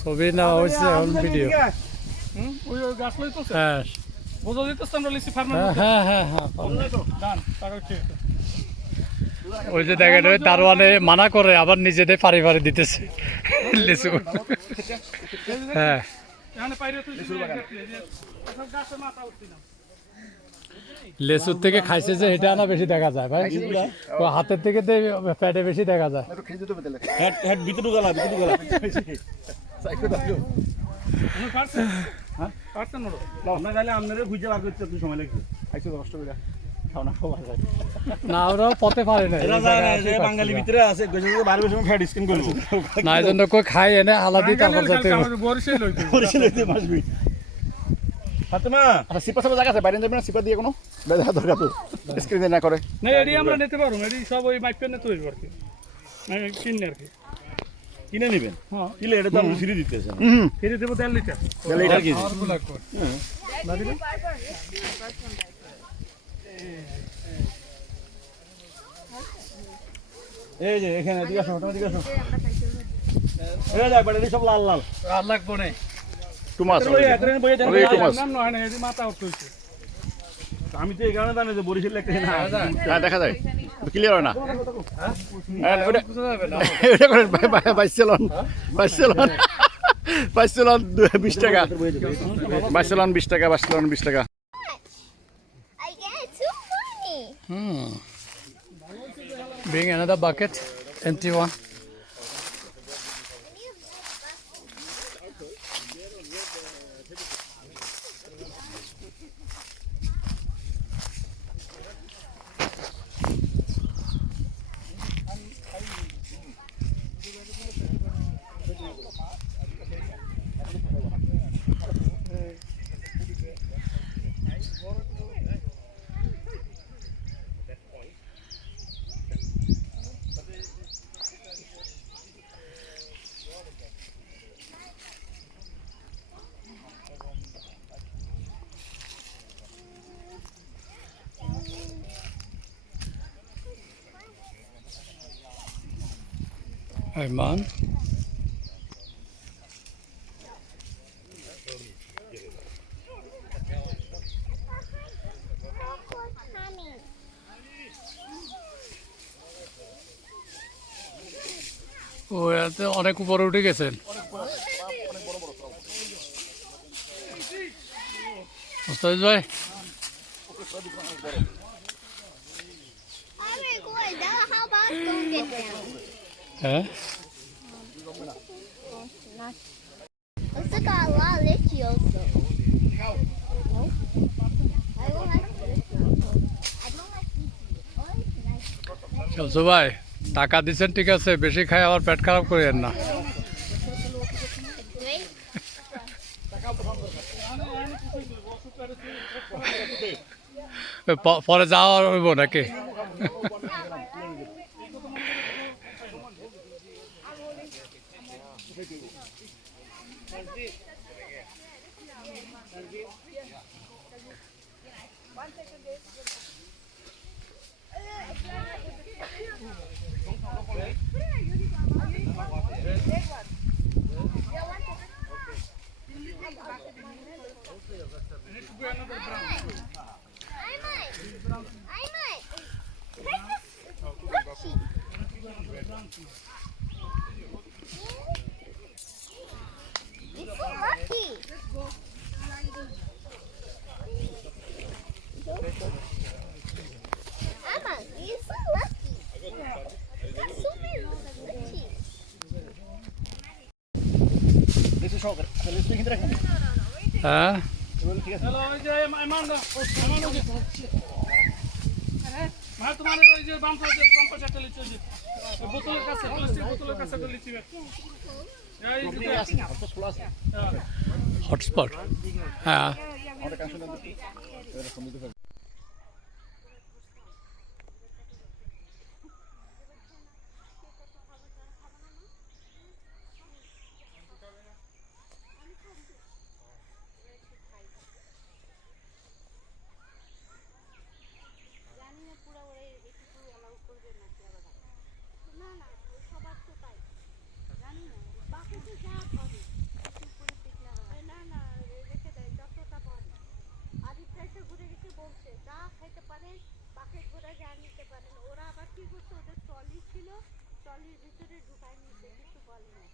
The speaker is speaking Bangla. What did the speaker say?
ছবি না হয়েছে এখন ভিডিও। ওই গাছ লইতো হ্যাঁ বোঝা যেতেছে আমরা লিচি ফার্মে। হ্যাঁ হ্যাঁ হ্যাঁ ডান টাকা ঠিক আছে। ওই যে দেখেন ওই দারোয়ানে মানা করে আবার নিজেদের পারি পারি দিতেছে লিচু। হ্যাঁ এখানে পাইরে তুই সব গাছের মাথা উঠছি না। লেচুর থেকে খাইছে যে এটা না বেশি দেখা যায় ভাই, ও হাতের থেকে প্যাটে বেশি দেখা যায়। হেড ভিতরে গলা তুমি পারছেন? হ্যাঁ পারছেন ওরা। আমরা গেলে আপনারা খুঁজে বার করতে একটু সময় লাগবে। আইসো কষ্ট করে খাও না খাওয়া যায় না ওরাও পথে পারে না, এরা জানে যে বাঙালি ভিতরে আছে গজে বারবে সময় ফ্যাট স্ক্যান করব না, এই জন্য কই খাই এনে আলাদি তারপর যাইতে বরিশাল লইতে বরিশাল লইতে মাসবি। ফাতেমা আচ্ছা সিপা সব জায়গা আছে, বাইরে যাবে না সিপা দিয়ে কোনো দেখা দরকার তো স্ক্রিনে না করে না। এডি আমরা নিতে পারবো, এডি সব ওই মাইপে নিতে হইব আর কি, মানে কিনে আর কি কিনে নেবেন। হ্যাঁ কিলে এটা তো আপনি ফ্রি দিতেছেন। ফিরে দেবো 1.5 লিটার। 1.5 লিটার কি আর গুলা কর না দিলে এই যে এখানে দিকে আসো, তুমি দিকে আসো। এই যে বাড়ি সব লাল লাল আর লাগবো না। টুমাস ওই এতদিন বইয়ে দেন ওই টুমাস নাম নয় না, এডি মাথা উঠছে। আমি তো এই কারণে জানি যে বরিশাল একটা না হ্যাঁ দেখা যায় ক্লিয়ার হয় না। হ্যাঁ ওটা এটা করেন বাইসেলন বাইসেলন বাইসেলন 20 টাকা, বাইসেলন 20 টাকা, বাইসেলন 20 টাকা। I get too money. Bring another bucket, empty one. Hey man. ও এতে অনেক উপরে উঠে গেছেন। মুস্তাফিজ ভাই I'm going down. How about don't get down? হ্যাঁ Looks like a lot of Lichyee also. No? I don't like Lichyee. I don't like Lichyee. Oh, it's nice. Shamsu ভাই টাকা দিচ্ছেন ঠিক আছে, বেশি খাই আবার পেট খারাপ করেন না। Wait. পরে যাওয়া হইব নাকি? I might. Take this Lichyee. You're so lucky. Emma, you're so lucky. That's so many Lichyee. এসে সব তাহলে তুই কিন্তু রাখ না হ্যাঁ ঠিক আছে। হ্যালো, ওই যে ইমানদা মা তোমার ওই যে বাম পাশে একটা লিচু, যে বোতলের কাছে, প্লাস্টিক বোতলের কাছে একটা লিচু ব্যাগ। এই যে হটস্পট হ্যাঁ আমাদের কাছে এরকম সমৃদ্ধ করছে ওদের ট্রলি ছিল ট্রলির ভিতরে ঢুকায় নিতে কিছু বলে না